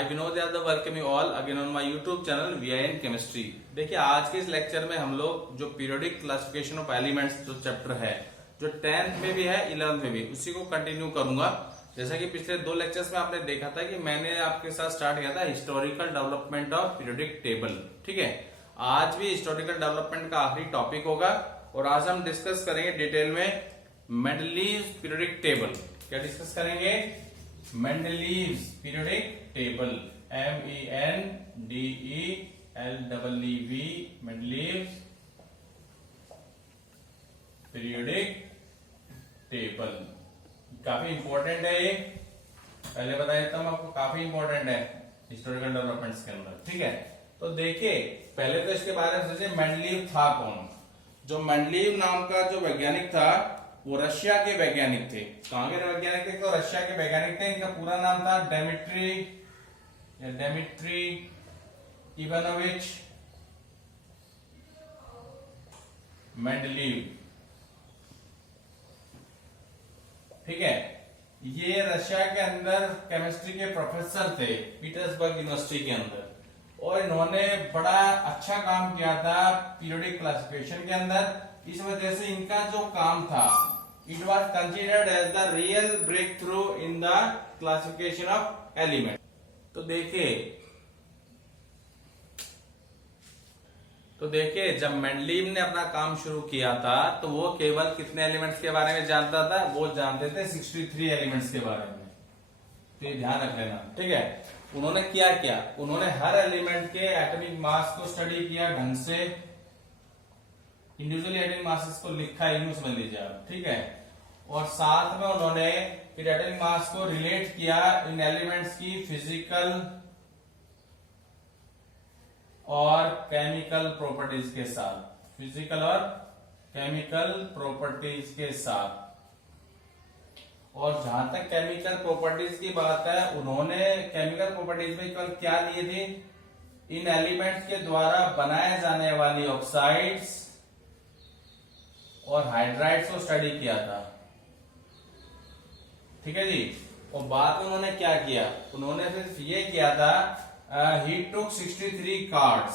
I Vinod Yadav welcome you all again on my YouTube channel VIN chemistry. देखिए आज के इस लेक्चर में हम लोग जो पीरियोडिक क्लासिफिकेशन ऑफ एलिमेंट्स जो चैप्टर है जो 10th में भी है 11th में भी उसी को कंटिन्यू करूंगा। जैसा कि पिछले 2 लेक्चर्स में आपने देखा था कि मैंने आपके साथ स्टार्ट किया था historical development of periodic table. ठीक है, आज भी हिस्टोरिकल डेवलपमेंट का आखिरी टॉपिक होगा और आज हम डिस्कस करेंगे डिटेल में मेंडलीव पीरियोडिक टेबल। क्या डिस्कस करेंगे? Mendeleev's periodic table, MENDELEEV Mendeleev's periodic table. काफी इंपॉर्टेंट है ये, पहले बता देता हूं आपको, काफी इंपॉर्टेंट है हिस्टोरिकल डेवलपमेंट्स के अंदर। ठीक है, तो देखिए पहले तो इसके बारे में सोचिए मेंडलीव था कौन। जो मेंडलीव नाम का जो वैज्ञानिक था वो रशिया के वैज्ञानिक थे। कहां के वैज्ञानिक थे? तो रशिया के वैज्ञानिक थे। इनका पूरा नाम था डेमिट्री इवानोविच मेंडलीव। ठीक है, ये रशिया के अंदर केमिस्ट्री के प्रोफेसर थे पीटर्सबर्ग यूनिवर्सिटी के अंदर और इन्होंने बड़ा अच्छा काम किया था पीरियोडिक क्लासिफिकेशन के अंदर। इस वजह से इनका जो काम था it was considered as the real breakthrough in the classification of element. तो देखिए जब मेंडलीव ने अपना काम शुरू किया था तो वो केवल कितने एलिमेंट्स के बारे में जानता था? वो जानते थे 63 एलिमेंट्स के बारे में। तो ये ध्यान रख लेना। ठीक है, उन्होंने क्या उन्होंने हर एलिमेंट के एटॉमिक मास को स्टडी किया ढंग से, इंडिविजुअली एटॉमिक मासेस को लिखा, यूं समझ लीजिए आप। ठीक है, और साथ में उन्होंने फिर एटॉमिक मास को रिलेट किया इन एलिमेंट्स की फिजिकल और केमिकल प्रॉपर्टीज के साथ, फिजिकल और केमिकल प्रॉपर्टीज के साथ। और जहां तक केमिकल प्रॉपर्टीज की बात है, उन्होंने केमिकल प्रॉपर्टीज में केवल क्या लिए थे? इन एलिमेंट्स के द्वारा बनाए जाने वाली ऑक्साइड्स और हाइड्राइड्स को स्टडी किया था। ठीक है जी, और बाद में उन्होंने क्या किया? उन्होंने फिर ये किया था, he took 63 cards,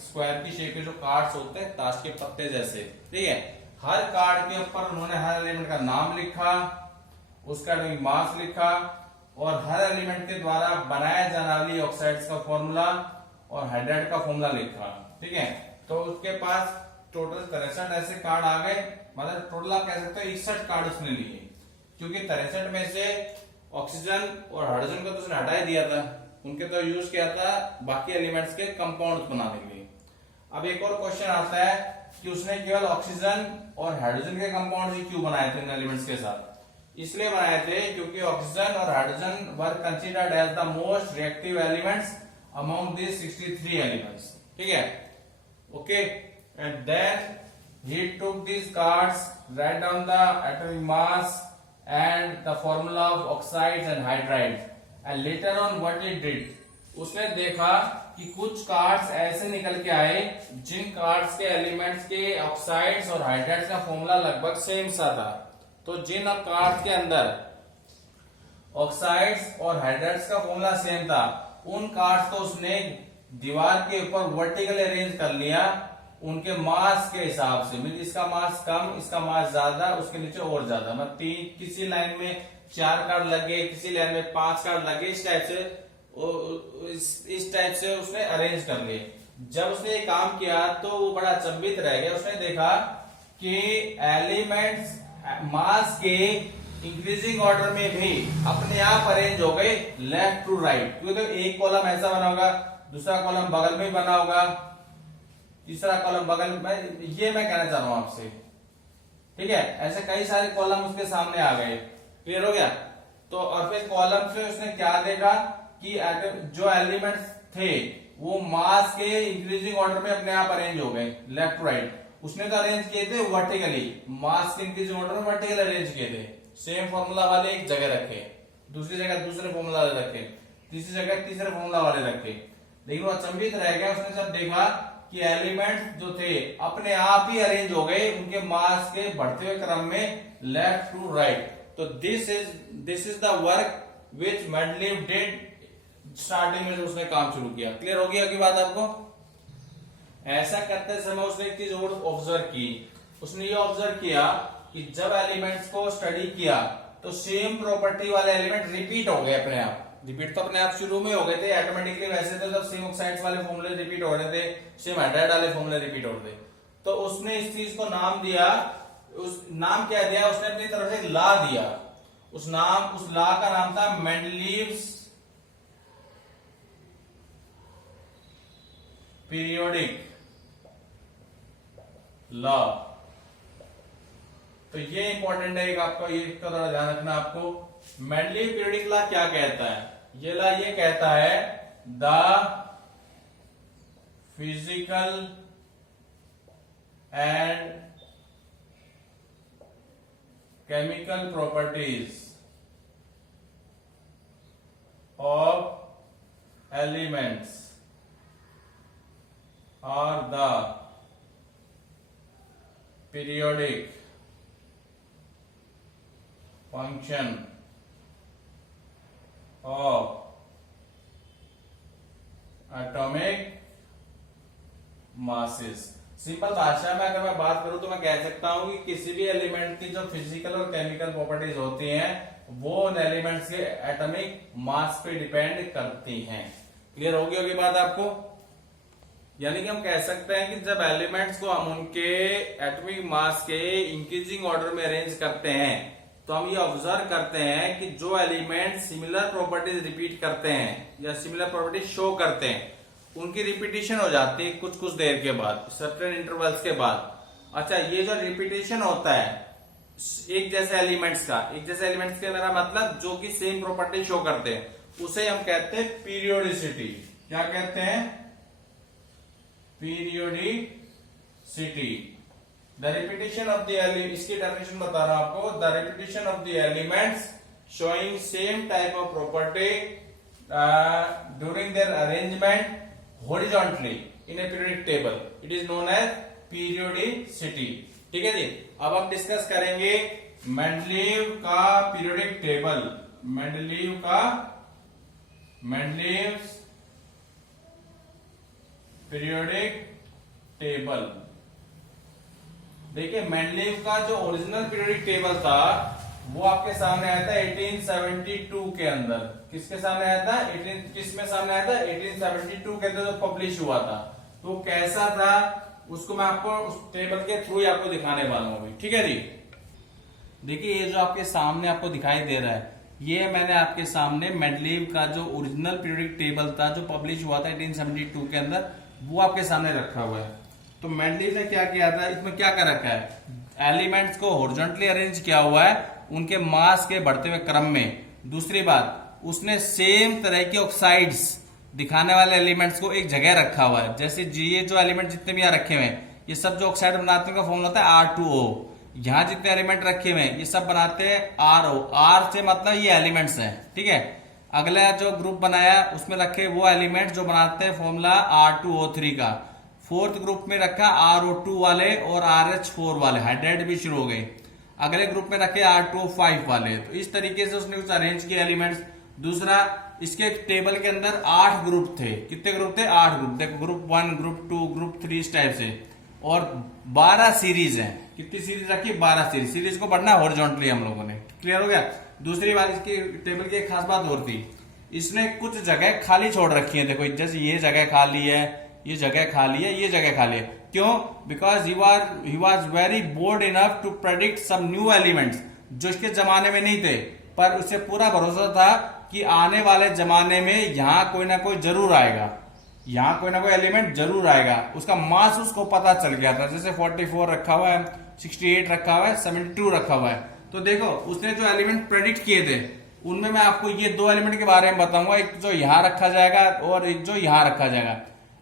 स्क्वायर की शेप के जो कार्ड्स होते हैं ताश के पत्ते जैसे। ठीक है, हर कार्ड के ऊपर उन्होंने हर एलिमेंट का नाम लिखा, उसका मास लिखा और हर एलिमेंट के द्वारा बनाए जाने वाली ऑक्साइड्स का फॉर्मूला और हाइड्राइड का फॉर्मूला लिखा। ठीक है, तो उसके पास टोटल 63 ऐसे कार्ड आ गए। मतलब टोटल आप कह सकते हो 61 कार्ड उसने लिए, क्योंकि 63 में से ऑक्सीजन और हाइड्रोजन को तो उसने हटा ही दिया था, उनके तो यूज किया था बाकी एलिमेंट्स के कंपाउंड्स बनाने के लिए। अब एक और क्वेश्चन आता है कि उसने केवल ऑक्सीजन और हाइड्रोजन के कंपाउंड ही क्यों बनाए थे इन एलिमेंट्स के साथ? इसलिए बनाए थे क्योंकि ऑक्सीजन और hydrogen were considered as the most reactive elements among these 63 elements. ठीक है, okay, and then he took these cards, write down the atomic mass and the formula of oxides and hydrides, and later on what he did, उसने देखा कि कुछ cards ऐसे निकल के आए जिन कार्ड्स के एलिमेंट्स के ऑक्साइड्स और हाइड्राइड्स का फॉर्मूला लगभग सेम सा था। तो जिन कार्ड्स के अंदर ऑक्साइड्स और हाइड्राइड्स का फॉर्मूला सेम था, उन कार्ड्स को उसने दीवार के ऊपर वर्टिकल अरेंज कर लिया उनके मास के हिसाब से। मीन इसका मास कम, इसका मास ज्यादा, उसके नीचे और ज्यादा। मतलब किसी लाइन में 4 कार्ड लगे, किसी लाइन में 5 कार्ड लगे, इस टाइप से उसने अरेंज कर लिए। जब उसने ये काम किया तो वो बड़ा अचंभित रह गया। उसने देखा कि एलिमेंट्स मास के इंक्रीजिंग ऑर्डर में भी अपने आप अरेंज हो गए लेफ्ट टू राइट। क्योंकि तो एक कॉलम ऐसा बना होगा, दूसरा कॉलम बगल में बना होगा, तीसरा कॉलम बगल में, ये मैं कहना चाह रहा हूं आपसे। ठीक है, ऐसे कई सारे कॉलम उसके सामने आ गए। क्लियर हो गया? तो और फिर कॉलम से उसने क्या देखा कि जो एलिमेंट्स थे वो मास के इंक्रीजिंग ऑर्डर में अपने आप अरेंज हो गए लेफ्ट टू राइट। उसने तो अरेंज किए थे वर्टिकली, मास के इंक्रीजिंग ऑर्डर में वर्टिकल अरेंज किए थे। सेम फॉर्मूला वाले एक जगह रखे, दूसरी जगह दूसरे फॉर्मूला वाले रखे, तीसरी जगह तीसरे फॉर्मूला वाले रखे। लेकिन वो अचंभित रह गया। उसने जब देखा कि एलिमेंट्स जो थे अपने आप ही अरेंज हो गए उनके मास के बढ़ते हुए क्रम में लेफ्ट टू राइट। तो this is the work which Mendeleev did starting में, उसने काम शुरू किया। क्लियर हो गया की बात आपको? ऐसा करते समय उसने एक चीज और ऑब्जर्व की, उसने ये ऑब्जर्व किया कि जब एलिमेंट्स को स्टडी किया तो सेम प्रॉपर्टी वाले एलिमेंट रिपीट हो गए अपने आप। रिपीट तो अपने आप शुरू में हो गए थे ऑटोमेटिकली, वैसे तो जब सेम ऑक्साइड्स वाले फॉर्मूले रिपीट हो रहे थे, सेम हाइड्राइड वाले फॉर्मूले रिपीट हो रहे थे, तो उसने इस चीज को नाम दिया। उस नाम क्या दिया? उसने अपनी तरफ से ला दिया। उस ला का नाम था मेंडलीव्स पीरियोडिक लॉ। तो ये इंपॉर्टेंट है, एक आपका ये थोड़ा ध्यान रखना आपको। मेंडलीव पीरियोडिक लॉ क्या कहता है? ये लॉ ये कहता है the physical and chemical properties of elements are the periodic function of atomic masses. Simple भाषा में अगर मैं बात करूं तो मैं कह सकता हूं कि किसी भी एलिमेंट की जो फिजिकल और केमिकल प्रॉपर्टीज होती हैं वो उन एलिमेंट्स के एटॉमिक मास पे डिपेंड करती हैं। क्लियर होगी होगी बात आपको? यानी कि हम कह सकते हैं कि जब एलिमेंट्स को हम उनके एटॉमिक मास के इंक्रीजिंग ऑर्डर में अरेंज करते हैं तो हम ये ऑब्जर्व करते हैं कि जो एलिमेंट सिमिलर प्रॉपर्टीज रिपीट करते हैं या सिमिलर प्रॉपर्टीज शो करते हैं उनकी रिपीटिशन हो जाती है कुछ कुछ देर के बाद, सर्टेन इंटरवल्स के बाद। अच्छा, ये जो रिपीटिशन होता है एक जैसे एलिमेंट्स के मेरा मतलब जो कि सेम प्रॉपर्टी शो करते हैं, उसे हम कहते हैं पीरियोडिसिटी। क्या कहते हैं? Periodicity. The repetition of the element, इसकी डेफिनेशन बता रहा हूं आपको। The repetition of the elements showing same type of property during their arrangement horizontally in a periodic table, it is known as periodicity. ठीक है जी। अब हम डिस्कस करेंगे मेंडलीव का periodic table. Mendeleev's periodic table. देखिए, मेंडलीव का जो ओरिजिनल पीरियोडिक टेबल था वो आपके सामने आया था 1872 के अंदर। किसके सामने आया था? किसमें सामने आया था? 1872 के अंदर जो पब्लिश हुआ था। तो कैसा था उसको मैं आपको उस टेबल के थ्रू ही आपको दिखाने वाला हूं अभी। ठीक है जी। देखिए, ये जो आपके सामने आपको दिखाई दे रहा है, ये मैंने आपके सामने मेंडलीव का जो ओरिजिनल पीरियोडिक टेबल था जो पब्लिश हुआ था 1872 के अंदर, वो आपके सामने रखा हुआ है। तो मेंडलीव ने क्या किया था, इसमें क्या कर रखा है? एलिमेंट्स को हॉरिजॉन्टली अरेंज किया हुआ है उनके मास के बढ़ते हुए क्रम में। दूसरी बात, उसने सेम तरह के ऑक्साइड्स दिखाने वाले एलिमेंट्स को एक जगह रखा हुआ है। जैसे ये जो एलिमेंट जितने भी यहाँ रखे हुए हैं, ये सब जो ऑक्साइड बनाते हैं का फॉर्मूला होता है R2O। यहाँ जितने एलिमेंट रखे हुए हैं ये सब बनाते हैं RO। R से मतलब ये एलिमेंट्स हैं। ठीक है। अगला जो ग्रुप बनाया उसमें रखे वो एलिमेंट जो बनाते हैं फॉर्मूला R2O3 का। फोर्थ ग्रुप में रखा RO2 वाले और RH4 वाले, हाइड्राइड भी शुरू हो गए। अगले ग्रुप में रखे R2O5 वाले। तो इस तरीके से उसने कुछ अरेंज किया एलिमेंट्स। दूसरा, इसके टेबल के अंदर 8 ग्रुप थे। कितने ग्रुप थे? 8 ग्रुप। देखो, ग्रुप 1, ग्रुप 2, ग्रुप 3 इस टाइप से। और 12 सीरीज हैं। कितनी सीरीज रखी? 12 सीरीज। सीरीज को बढ़ना हॉरिजॉन्टली हम लोगों ने। क्लियर हो गया? दूसरी बात, इसकी टेबल की एक खास बात और थी, इसने कुछ जगह खाली छोड़ रखी है। देखो, जैसे ये जगह खाली है, ये जगह खाली है, ये जगह खाली है। क्यों? Because he was very bold enough to predict some new elements जो इसके जमाने में नहीं थे, पर उसे पूरा भरोसा था कि आने वाले जमाने में यहाँ कोई ना कोई जरूर आएगा, यहाँ कोई ना कोई एलिमेंट जरूर आएगा। उसका मास उसको पता चल गया था। जैसे 44 रखा हुआ है, 68 रखा हुआ है, 72 रखा हुआ है। तो देखो, उसने जो एलिमेंट प्रेडिक्ट किए थे उनमें मैं आपको ये 2 एलिमेंट के बारे में बताऊंगा, एक जो यहाँ रखा जाएगा और एक जो यहाँ रखा जाएगा।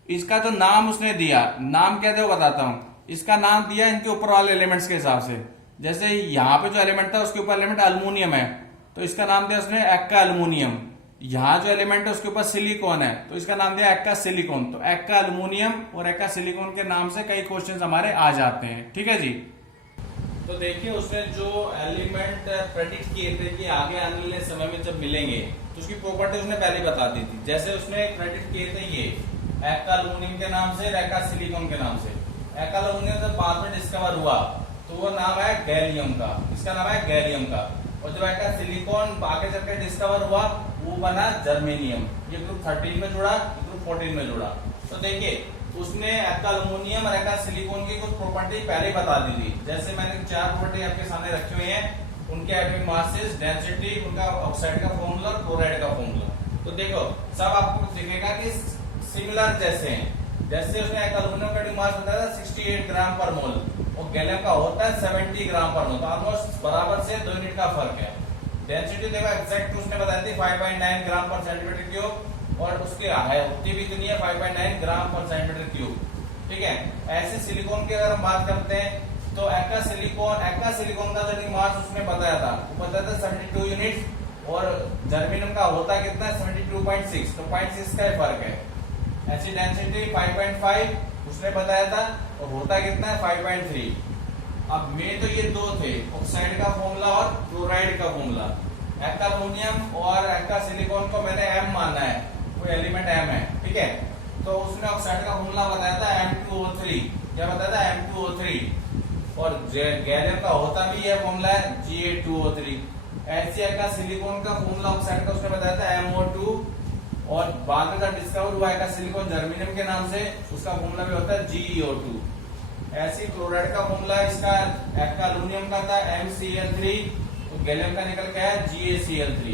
इसका जो नाम उसने दिया, नाम क्या था वो बताता हूं। इसका नाम दिया इनके ऊपर वाले एलिमेंट्स के हिसाब से। जैसे यहाँ पे जो एलिमेंट था उसके ऊपर एलिमेंट अल्युमिनियम है, तो इसका नाम दिया उसने एक्का अल्युमिनियम। यहाँ जो एलिमेंट है उसके ऊपर सिलिकॉन है तो इसका नाम दिया एक्का सिलिकॉन। तो एक्का अल्युमिनियम और एक्का सिलिकॉन के नाम से कई क्वेश्चंस हमारे आ जाते हैं। ठीक है जी। तो देखिए उसने जो एलिमेंट प्रेडिक्ट किए थे कि आगे आने वाले समय में जब मिलेंगे तो उसकी प्रॉपर्टी उसने पहले बता दी थी। जैसे उसने प्रेडिक्ट किए थे ये एक्का अल्युमिनियम के नाम से, एक्का सिलिकॉन के नाम से। एक्का अल्युमिनियम जब बाद में डिस्कवर हुआ तो वो नाम है गैलियम का, इसका नाम है गैलियम का। और जब एक्का सिलिकॉन आगे चलकर डिस्कवर हुआ वो बना जर्मेनियम। ये ग्रुप 13 में जुड़ा, ग्रुप 14 में जुड़ा। तो देखिए उसने एक्का अल्युमिनियम और एक्का सिलिकॉन की कुछ प्रॉपर्टी पहले बता दी थी। जैसे मैंने 4 प्रॉपर्टी आपके सामने रखी हुई हैं, उनके एटॉमिक मासेस, डेंसिटी, उनका ऑक्साइड का फॉर्मूला और क्लोराइड का फॉर्मूला। तो देखो सब आपको दिखेगा कि सिमिलर जैसे हैं। जैसे उसने एक्का अल्युमिनियम का मास बताया था 68 ग्राम पर मोल और गैलियम का होता है 70 ग्राम पर मोल। तो ऑलमोस्ट बराबर से 2 यूनिट का फर्क है। डेंसिटी देखो एग्जैक्ट उसने बताई थी 5.9 ग्राम पर सेंटीमीटर क्यूब और उसकी होती भी इतनी है 5.9 ग्राम पर सेंटीमीटर क्यूब। ठीक है। ऐसे सिलिकॉन की अगर हम बात करते हैं तो एक्का सिलिकॉन का जो मास उसने बताया था वो बताया था 72 यूनिट और जर्मेनियम का होता कितना है 72.6। तो 0.6 का फर्क है। ऐसी डेंसिटी 5.5 उसने बताया था और होता कितना है 5.3। अब में तो ये दो थे, ऑक्साइड का फॉर्मूला और क्लोराइड का फॉर्मूला। एक्का अल्युमिनियम और एक्का सिलिकॉन को मैंने M माना है, वो एलिमेंट M है। ठीक है। तो उसने ऑक्साइड का फॉर्मूला बताया था M2O3। क्या बताया था M2O3। और गैलियम का होता भी ये फॉर्मूला है Ga2O3। ऐसे एक्का सिलिकॉन का फॉर्मूला ऑक्साइड का उसने बताया था MO2 और बाद में जब डिस्कवर हुआ है सिलिकॉन जर्मेनियम के नाम से उसका फॉर्मूला भी होता है GeO2। ऐसी क्लोराइड का फॉर्मूला इसका एक्का अल्युमिनियम का था MCl3 तो गैलियम का निकल के आया GaCl3।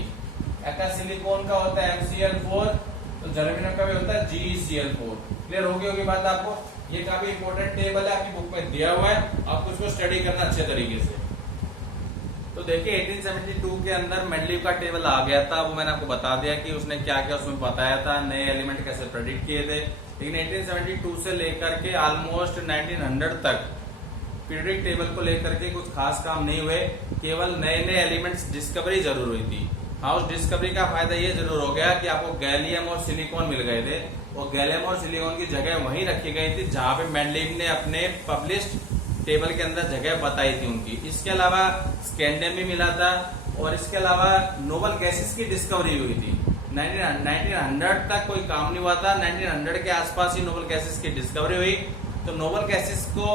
एक्का सिलिकॉन का होता है MCl4 तो जर्मेनियम का भी होता है GeCl4। क्लियर होगी बात आपको। ये काफी इंपॉर्टेंट टेबल है, आपकी बुक में दिया हुआ है, आपको इसको स्टडी करना अच्छे तरीके से। तो देखिए 1872 के अंदर मेंडलीव का टेबल आ गया था, वो मैंने आपको बता दिया कि उसने क्या क्या उसमें बताया था, नए एलिमेंट कैसे प्रेडिक्ट किए थे। लेकिन 1872 से लेकर के ऑलमोस्ट 1900 तक पीरियडिक टेबल को लेकर के कुछ खास काम नहीं हुए, केवल नए नए एलिमेंट्स डिस्कवरी जरूर हुई थी। हाँ, उस डिस्कवरी का फायदा ये जरूर हो गया कि आपको गैलियम और सिलिकॉन मिल गए थे और गैलियम और सिलिकॉन की जगह वहीं रखी गई थी जहां पे मेंडलीव ने अपने पब्लिश्ड टेबल के अंदर जगह बताई थी उनकी। इसके अलावा स्कैंडियम भी मिला था और इसके अलावा नोबल गैसेस की डिस्कवरी हुई थी। 1900 तक कोई काम नहीं हुआ था, 1900 के आसपास ही नोबल गैसेस की डिस्कवरी हुई। तो नोबल गैसेस को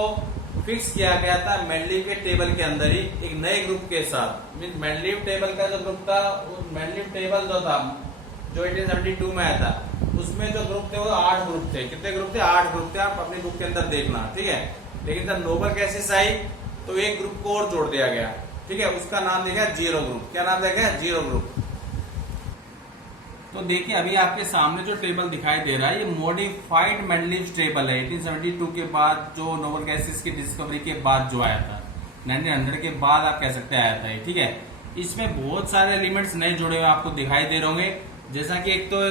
फिक्स किया गया था मेंडलीव के टेबल के अंदर ही एक नए ग्रुप के साथ। मीन मेंडलीव टेबल का जो ग्रुप था, मेंडलीव टेबल जो था जो 1872 में आया था उसमें जो ग्रुप थे वो 8 ग्रुप थे। कितने ग्रुप थे? 8 ग्रुप थे। आप अपनी बुक के अंदर देखना। ठीक है। लेकिन जब नोबल गैसेस आई तो एक ग्रुप को और जोड़ दिया गया। ठीक है। उसका नाम दिया गया जीरो ग्रुप। क्या नाम दिया गया? Zero group. तो देखिए अभी आपके सामने जो टेबल दिखाई दे रहा है ये मॉडिफाइड मेंडलीव टेबल है। 1872 के बाद जो नोबल गैसेस की डिस्कवरी के बाद जो आया था, 1900 के बाद आप कह सकते आया था। ठीक है। इसमें बहुत सारे एलिमेंट्स नए जुड़े हुए आपको दिखाई दे रहे होंगे। जैसा कि एक तो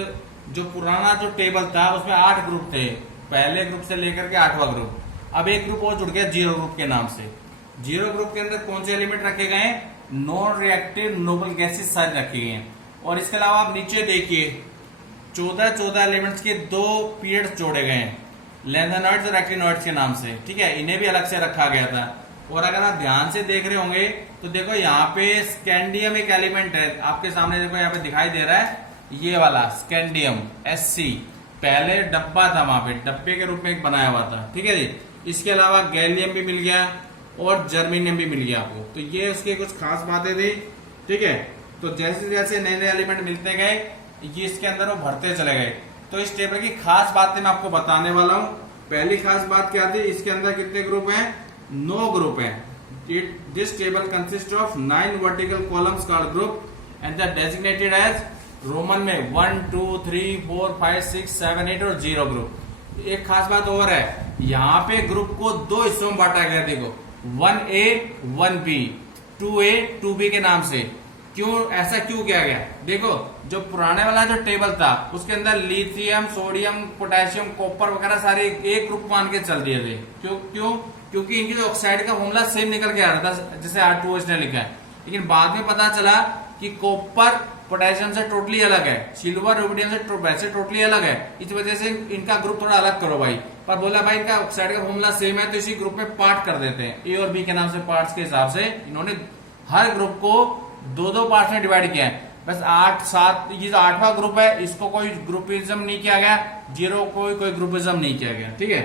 जो पुराना जो टेबल था उसमें 8 ग्रुप थे, पहले ग्रुप से लेकर के 8वां ग्रुप। अब एक ग्रुप और जुड़ गया जीरो ग्रुप के नाम से। जीरो ग्रुप के अंदर कौन से एलिमेंट रखे गए हैं? नॉन रिएक्टिव नोबल गैसेस सारे रखे गए हैं। और इसके अलावा आप नीचे देखिए 14 एलिमेंट्स के 2 पीरियड्स जोड़े गए हैं, लैंथेनॉइड्स और एक्टिनॉइड्स के नाम से। ठीक है। इन्हें भी अलग से रखा गया था। और अगर आप ध्यान से देख रहे होंगे तो देखो यहाँ पे स्कैंडियम एक एलिमेंट है आपके सामने। देखो यहाँ पे दिखाई दे रहा है ये वाला स्कैंडियम Sc। पहले डब्बा था, वहां पे डब्बे के रूप में एक बनाया हुआ था। ठीक है जी। इसके अलावा गैलियम भी मिल गया और जर्मेनियम भी मिल गया आपको। तो ये उसकी कुछ खास बातें थी। ठीक है। तो जैसे जैसे नए नए एलिमेंट मिलते गए ये इसके अंदर वो भरते चले गए। तो इस टेबल की खास बातें मैं आपको बताने वाला हूं। पहली खास बात क्या थी? इसके अंदर कितने ग्रुप हैं? 9 ग्रुप हैं। This table consist of 9 vertical columns called group and the designated as Roman में 1 2 3 4 5 6 7 8 और 0 ग्रुप। एक खास बात और है, यहाँ पे ग्रुप को 2 हिस्सों में बांटा गया। देखो 1A 1B, 2A 2B के नाम से। क्यों ऐसा क्यों किया गया? देखो जो पुराने वाला जो टेबल था उसके अंदर लिथियम, सोडियम, पोटेशियम, कॉपर वगैरह सारे एक ग्रुप मान के चल दिए थे। क्यों? क्योंकि इनकी जो ऑक्साइड का फॉर्मूला सेम निकल के आ रहा था, जैसे R2O इसने लिखा है। लेकिन बाद में पता चला कि कॉपर पोटेशियम से टोटली अलग है, सिल्वर रुबिडियम से वैसे टोटली अलग है, इस वजह से इनका ग्रुप थोड़ा अलग करो भाई। पर बोला भाई इनका ऑक्साइड का फॉर्मूला सेम है तो इसी ग्रुप में पार्ट कर देते हैं, ए और बी के नाम से पार्ट्स के हिसाब से इन्होंने हर ग्रुप को दो दो पार्ट में डिवाइड किया है। बस 8 7 ये 8वां ग्रुप है, इसको कोई ग्रुपिज्म नहीं किया गया, जीरो कोई ग्रुपिज्म नहीं किया गया, ठीक है।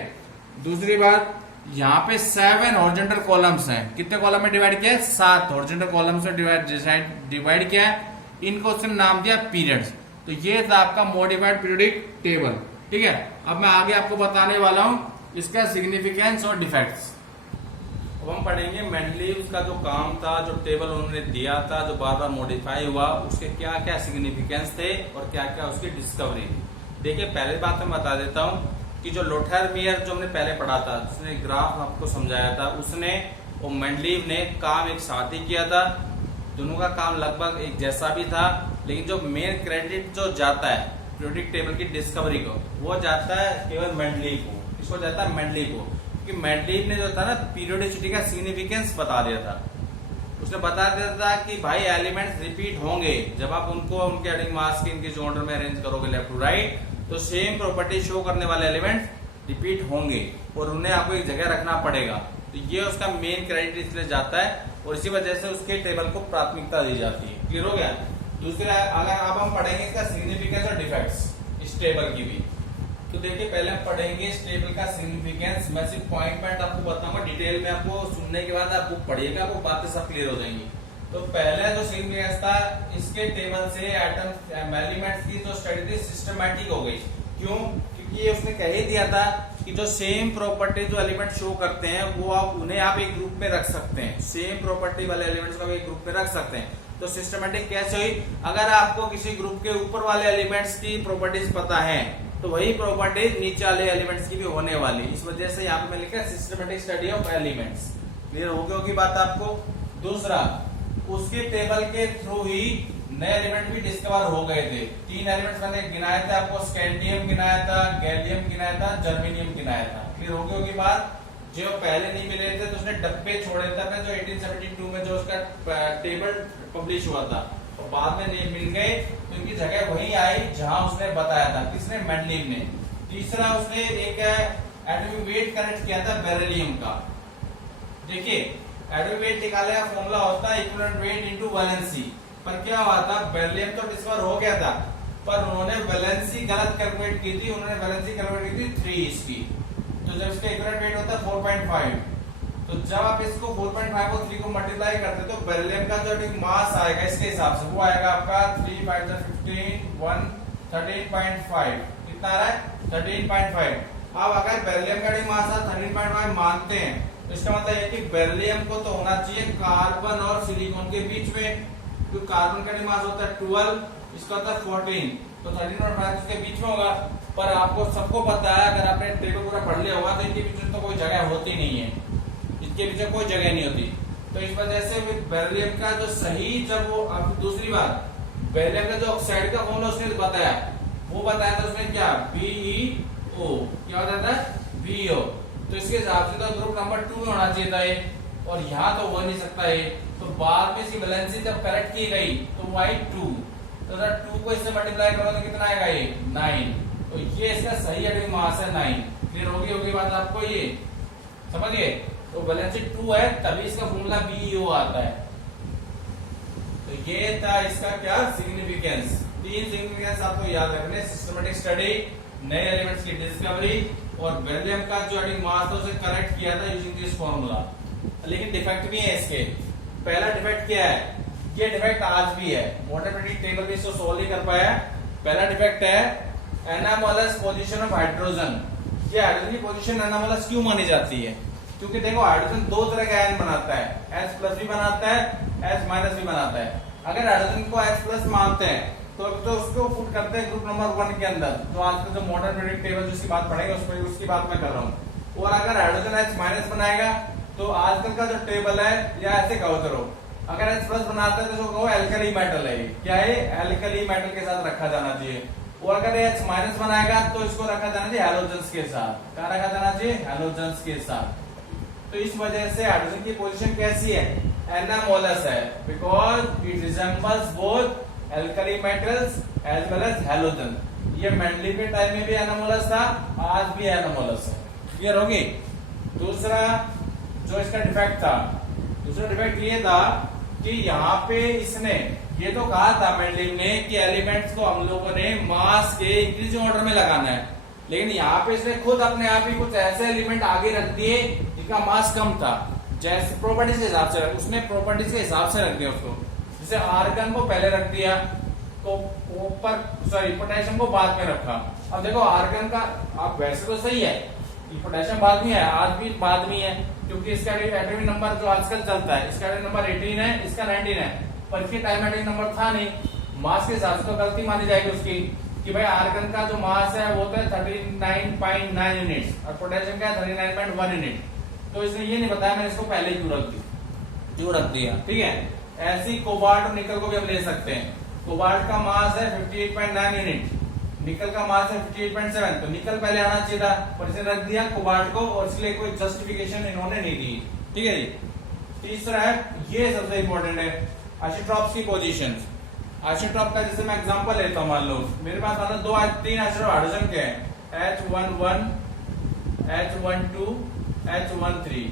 दूसरी बात, यहाँ पे 7 हॉरिजॉन्टल कॉलम्स हैं, कितने कॉलम में डिवाइड किया है? 7 हॉरिजॉन्टल कॉलम्स में डिवाइड किया है, इनको उसने नाम दिया पीरियड्स। तो ये था आपका मॉडिफाइड पीरियोडिक टेबल, ठीक है। अब मैं आगे आपको बताने वाला हूं इसका सिग्निफिकेंस और डिफेक्ट्स। अब हम पढ़ेंगे मेंडलीव का जो काम था, जो टेबल उन्होंने दिया था, जो बार बार मॉडिफाई हुआ, उसके क्या क्या सिग्निफिकेंस थे और क्या क्या उसकी डिस्कवरी थी। देखिए पहले बात मैं बता देता हूँ कि जो लोथरमियर जो हमने पहले पढ़ा था, जिसने ग्राफ आपको समझाया था, उसने और मेंडलीव ने काम एक साथ ही किया था। दोनों का काम लगभग एक जैसा भी था, लेकिन जो मेन क्रेडिट जो जाता है पीरियोडिक टेबल की डिस्कवरी को, वो जाता है केवल मेंडलीव को, इसको जाता है मेंडलीव को, क्योंकि मेंडलीव ने जो था ना पीरियोडिसिटी का सिग्निफिकेंस बता दिया था। उसने बता दिया था कि भाई एलिमेंट्स रिपीट होंगे, जब आप उनको उनके एडिंग मास के इनके ऑर्डर में अरेंज करोगे लेफ्ट टू राइट, तो सेम प्रॉपर्टी शो करने वाले एलिमेंट्स रिपीट होंगे और उन्हें आपको एक जगह रखना पड़ेगा। तो ये उसका मेन क्रेडिट इसलिए जाता है और इसी वजह से उसके टेबल को प्राथमिकता दी जाती है। क्लियर हो गया? दूसरा, अगर अब हम पढ़ेंगे इसका सिग्निफिकेंस और डिफेक्ट्स इस टेबल की भी। तो देखिए पहले हम पढ़ेंगे इस टेबल का सिग्निफिकेंस। मैं सिर्फ पॉइंट आपको बताऊंगा, डिटेल में आपको सुनने के बाद आप बुक पढ़िएगा, आपको बातें सब क्लियर हो जाएंगी। तो पहले जो सिग्निफिकेंस था, इसके टेबल से एटम एलिमेंट्स की जो स्टडी थी सिस्टमैटिक हो गई। क्यों? क्योंकि उसने कह ही दिया था कि जो सेम प्रॉपर्टी जो एलिमेंट शो करते हैं वो आप उन्हें आप एक ग्रुप में रख सकते हैं, सेम प्रॉपर्टी वाले एलिमेंट्स को एक ग्रुप में रख सकते हैं। तो सिस्टमैटिक कैसे हुई? अगर आपको किसी ग्रुप के ऊपर वाले एलिमेंट्स की प्रॉपर्टीज पता है तो वही प्रॉपर्टीज नीचे वाले एलिमेंट्स की भी होने वाली। इस वजह से यहाँ पे मैं लिखा systematic study of elements. Clear हो गई होगी बात आपको? दूसरा, उसके टेबल के थ्रू ही नए एलिमेंट भी डिस्कवर हो गए थे। 3 एलिमेंट्स मैंने गिनाए थे आपको, स्कैंडियम गिनाया था, गैलियम गिनाया था, जर्मेनियम गिनाया था। क्लियर हो गई होगी बात? जो पहले नहीं मिले थे तो उसने डब्बे छोड़े थे अपने, जो 1872 में जो उसका टेबल पब्लिश हुआ था, और बाद में नहीं मिल गए तो इनकी जगह वही आई जहां उसने बताया था। किसने? मेंडलीव ने। तीसरा, उसने एक एटॉमिक वेट करेक्ट किया था बेरिलियम का। देखिए एटॉमिक वेट निकालने का फॉर्मूला होता है इक्विवेलेंट वेट इनटू वैलेंसी। पर क्या हुआ था, बेरिलियम तो डिस्कवर हो गया था पर उन्होंने वैलेंसी गलत कैलकुलेट की थी। उन्होंने वैलेंसी कैलकुलेट की थी 3 इसकी, तो जब इसका इक्विवेलेंट वेट होता है 4.5, तो जब आप इसको 4.5 और 3 को मल्टीप्लाई करते तो बेरिलियम का जो मास आएगा इसके हिसाब से वो आएगा आपका 3 5 15 1 13.5। कितना आ रहा है? 13.5। अब अगर बेरिलियम का मास 13.5 मानते हैं तो इसका मतलब है कि बेरिलियम को तो होना चाहिए कार्बन और सिलिकॉन के बीच में, क्योंकि कार्बन का मास होता है 12, इसका होता है 14, तो 13.5 उसके बीच में होगा। पर आपको सबको पता है, अगर आपने टेबल पूरा पढ़ लिया होगा, तो इनके बीच में तो कोई जगह होती नहीं है, इसके बीच में कोई जगह नहीं होती। तो इस वजह से बेरिलियम का जो सही, जब वो अब दूसरी बात, बेरिलियम का जो ऑक्साइड का फॉर्मूला उसने बताया, वो बताया था उसने क्या? BeO। क्या बताया था? BeO। तो इसके हिसाब से तो ग्रुप नंबर 2 में होना चाहिए था ये, और यहाँ तो हो नहीं सकता ये। तो बाद में इसकी वैलेंसी जब करेक्ट की गई तो वो आई 2, तो 2 को इससे मल्टीप्लाई करो तो कितना आएगा ये? 9। तो ये इसका सही एटॉमिक मास है 9। क्लियर होगी बात आपको? ये समझिए, तो वैलेंसी 2 है तभी इसका फॉर्मूला BeO आता है। तो ये था इसका क्या? सिग्निफिकेंस। 3 सिग्निफिकेंस आपको याद रखने, सिस्टमैटिक स्टडी, नए एलिमेंट्स की डिस्कवरी, और बेरिलियम का जो एटॉमिक मास था उसे करेक्ट किया था यूजिंग दिस फॉर्मूला। लेकिन डिफेक्ट भी है इसके। पहला डिफेक्ट क्या है? ये डिफेक्ट आज भी है, मॉडर्न पीरियोडिक टेबल भी इसको सोल्व नहीं कर पाया। पहला डिफेक्ट है एनामोलस पोजीशन ऑफ हाइड्रोजन। ये हाइड्रोजन की पोजीशन एनामोलस क्यों मानी जाती है? क्योंकि देखो हाइड्रोजन 2 तरह का आयन बनाता है, H+ भी बनाता है, H- भी बनाता है। अगर हाइड्रोजन को H+ मानते हैं तो उसको पुट करते हैं ग्रुप नंबर 1 के अंदर। तो आज का जो मॉडर्न पीरियोडिक टेबल जिसकी बात पढ़ेंगे उसमें उसकी बात मैं कर रहा हूँ। और अगर हाइड्रोजन H- बनाएगा तो आजकल का जो टेबल है, या ऐसे कहो करो, अगर H+ बनाता है तो इसको कहो एल्कली मेटल है। क्या है? एल्कली मेटल के साथ रखा जाना चाहिए। और अगर H- बनाएगा तो इसको रखा जाना चाहिए हैलोजेंस के साथ। क्या रखा जाना चाहिए? हैलोजेंस के साथ। तो इस वजह से हाइड्रोजन की पोजीशन कैसी है? एनामोलस है because it resembles both alkali metals as well as halogen. ये मेंडलीव के टाइम में भी एनामोलस था, आज भी एनामोलस है। क्लियर होगी। दूसरा जो इसका डिफेक्ट था, दूसरा डिफेक्ट ये था कि यहाँ पे इसने ये तो कहा था मेंडलीव ने कि एलिमेंट्स को हम लोगों ने मास के इंक्रीजिंग ऑर्डर में लगाना है, लेकिन यहाँ पे इसने खुद अपने आप ही कुछ ऐसे एलिमेंट आगे रख दिए जिनका मास कम था, जैसे प्रॉपर्टीज के हिसाब से उसने प्रॉपर्टीज के हिसाब से रख दिया उसको। जैसे आर्गन को पहले रख दिया तो ऊपर, सॉरी पोटेशियम को बाद में रखा। अब देखो आर्गन का आप वैसे तो सही है, पोटेशियम बाद में है, आज भी बाद में है, क्योंकि इसका एटॉमिक नंबर जो आजकल चलता है इसका नंबर 18 है, इसका 19 है, पर इसके टाइम एटॉमिक नंबर था नहीं। मास के हिसाब से तो गलती मानी जाएगी उसकी कि भाई आर्गन का जो मास है वो तो 39.9 यूनिट्स और पोटेशियम का 39.1 यूनिट। तो इसने ये नहीं बताया, मैंने इसको पहले ही क्यों रख दिया। ठीक है, ऐसी कोबाल्ट और निकल को भी हम ले सकते हैं। कोबाल्ट का मास है 58.9 यूनिट, निकल का मास है 58.7, तो निकल पहले आना चाहिए था, पर इसे रख दिया कोबाल्ट को, और इसलिए कोई जस्टिफिकेशन इन्होंने नहीं दी। ठीक है जी। तीसरा है, ये सबसे इंपॉर्टेंट है, आइसोटॉप्स की पोजीशन। आइसोटॉप का जैसे मैं एग्जांपल लेता हूं, मान लो मेरे पास आना 3 आइसोटॉप हाइड्रोजन के हैं, H11, H12, H13।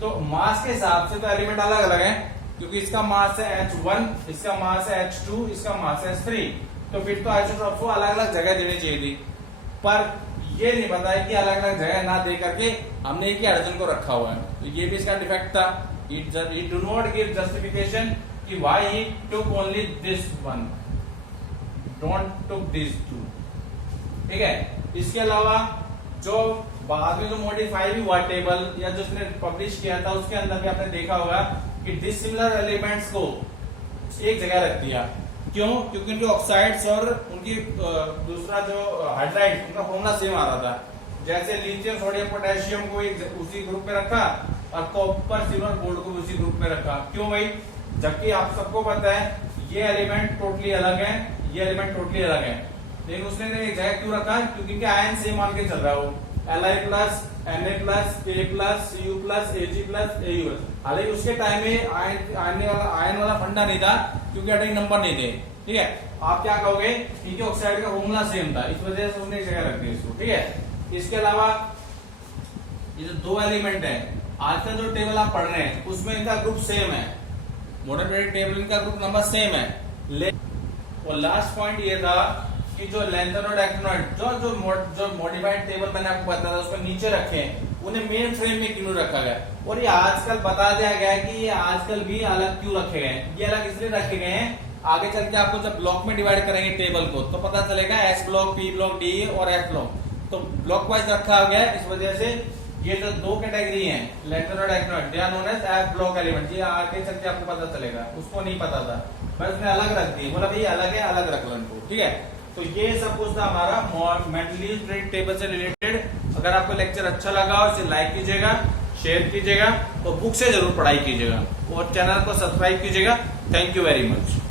तो मास के हिसाब से तो एलिमेंट अलग अलग है, क्योंकि इसका मास है H1, इसका मास है H2, इसका मास है H3, तो फिर तो आइसोटॉप्स को अलग अलग जगह देनी चाहिए थी, पर ये नहीं बताया कि अलग अलग जगह ना दे करके हमने एक ही हाइड्रोजन को रखा हुआ है। तो ये भी इसका डिफेक्ट था। It do not give justification कि why he took only this one, don't took this two. ठीक है, इसके अलावा जो बाद में जो मॉडिफाई भी हुआ टेबल या जो उसने पब्लिश किया था, उसके अंदर भी आपने देखा होगा कि डिसिमिलर एलिमेंट्स को एक जगह रख दिया। क्यों? क्योंकि उनके ऑक्साइड्स और उनकी दूसरा जो हाइड्राइड, उनका फॉर्मूला सेम आ रहा था। जैसे लिथियम, सोडियम, पोटेशियम को उसी ग्रुप में रखा और कॉपर, सिल्वर, गोल्ड को उसी ग्रुप में रखा। क्यों भाई? जबकि आप सबको पता है ये एलिमेंट टोटली अलग है, ये एलिमेंट टोटली अलग है, लेकिन उसने एक जगह क्यों रखा? क्योंकि इनके आयन सेम मान के चल रहा है, वो Li+, Na+, A+, Cu+, Ag+, Au। हालांकि उसके टाइम में आयन वाला फंडा नहीं था, क्योंकि एटॉमिक नंबर नहीं थे। ठीक है, आप क्या कहोगे? इनके ऑक्साइड का फॉर्मूला सेम था, इस वजह से उसने एक जगह रख दिया इसको। ठीक है, इसके अलावा ये जो 2 एलिमेंट है, आज का जो टेबल आप पढ़ रहे हैं उसमें इनका ग्रुप सेम है, मॉडर्न पीरियड टेबल इनका ग्रुप नंबर सेम है। और लास्ट पॉइंट ये था कि जो लैंथेनॉइड, एक्टिनॉइड, जो मॉडिफाइड टेबल मैंने आपको बताया था उसमें नीचे रखे हैं, उन्हें मेन फ्रेम में क्यों रखा गया? और ये आजकल बता दिया गया है कि ये आजकल भी अलग क्यों रखे गए हैं। ये अलग इसलिए रखे गए हैं, आगे चल के आपको जब ब्लॉक में डिवाइड करेंगे टेबल को तो पता चलेगा S block, P block, D और F ब्लॉक, तो ब्लॉक वाइज रखा गया है। इस वजह से ये जो 2 कैटेगरी है, lanthanoid, actinoid, they are known as F block element. ये आगे चल के आपको पता चलेगा, उसको नहीं पता था, बस उसने अलग रख दी, बोला भाई अलग है, अलग रख लो इनको। ठीक है, तो ये सब कुछ था हमारा मेंडलीव पीरियड टेबल से रिलेटेड। अगर आपको लेक्चर अच्छा लगा और इसे लाइक कीजिएगा, शेयर कीजिएगा, तो बुक से जरूर पढ़ाई कीजिएगा और चैनल को सब्सक्राइब कीजिएगा। Thank you very much.